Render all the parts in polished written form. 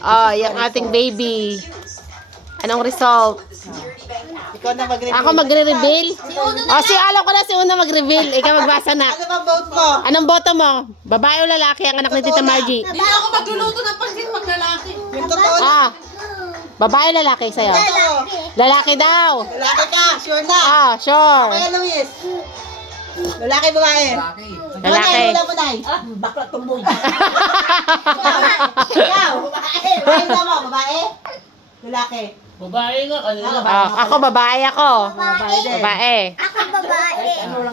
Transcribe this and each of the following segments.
Oh, yung ating baby. Anong result? Ikaw na mag-reveal. Ako magre-reveal? Oh, alam ko na si Una mag-reveal. Ikaw magbasa na. Ano ba vote mo? Anong boto mo? Babae o lalaki ang anak ni Tita Margie? Hindi ako magluluto ng pansin maglalaki. Yung totoo na. Ah, babae o lalaki sa'yo? Totoo. Lalaki daw. Lalaki ka, sure na. Ah, sure. Kaya Luis. Lalaki, babae. Lalaki. Wala mo, Nay. Bakla tumboy. Ikaw. Babae na mo, babae. Lalaki. Babae nga kanila. Oh, ako babae ako. Babae din. Babae.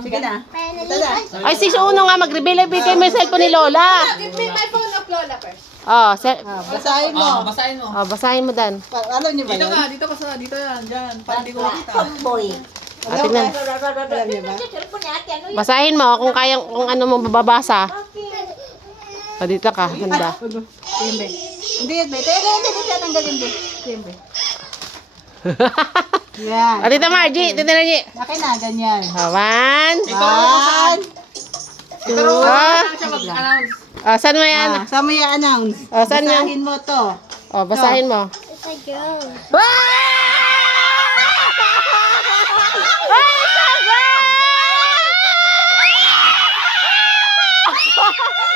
Sige na. Ito na. Ay, si Uno nga mag-reveal. Bigay mo yung cellphone ni Lola. Give me my phone of Lola first. Oh, Basahin mo. Basahin mo. basahin mo dan. Alam niyo ba Dito yun? ka, dito ka sa, dito yan, dyan. Para di ko makita. Ah, tignan. Alam niyo ba? Basahin mo kung kung ano mo babasa. O, dito ka. Ganda. Siyempre. Hindi yan, be. Hindi, tanggalin, be. Siyempre. Yan. O, Tita Margie. Tita Margie. Laki na, ganyan. One. One. Pero Ah. siya mag-announce. Saan mo yan? Saan mo i-announce? Saan yan? Basahin mo to. O, basahin mo.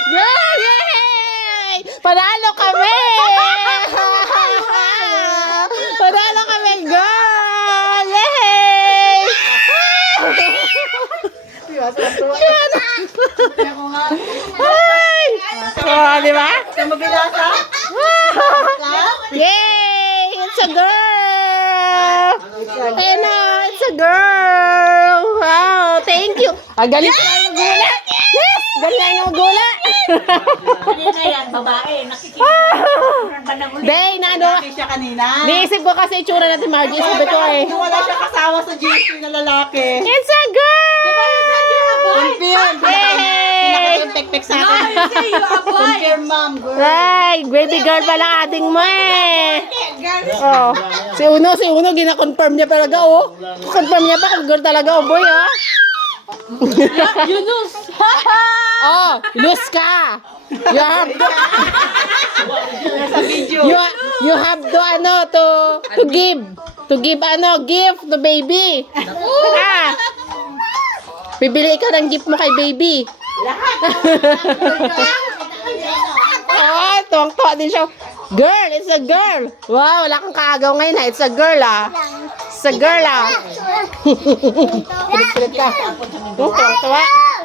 Girl, yay! Panalo kami! Panalo kami, girl! Yay! Ay! Oh, di ba? Sa mabinasa? Yay! It's a girl! Ayun na, it's a girl! Wow, thank you! Galing na yung gula! Yes! Galing na yung gula! Kanina yan, babae. Nakikita. Day, na ano? Laki siya kanina. Niisip ko kasi itsura natin, Margie. Sabi ko eh. Nung wala siya kasama sa GC na lalaki. It's a girl! Confirm. Pinaka-pek-pek sa akin. Confirm, ma'am. Girl. Ay, baby girl pala ating mo eh. Oh. Si Uno, gina-confirm niya talaga oh. Confirm niya pa kung girl talaga oh, boy ah. Yunus! Oh, lose ka. You have to, Sa video. you have to to give gift to baby. Ah. Bibili ikaw ng gift mo kay baby. Oh, tuwang-tuwa din siya. Girl, it's a girl. Wow, wala kang kaagaw ngayon ha. It's a girl ah. It's a girl ah. Pilit-pilit ka. Tuwang-tuwa.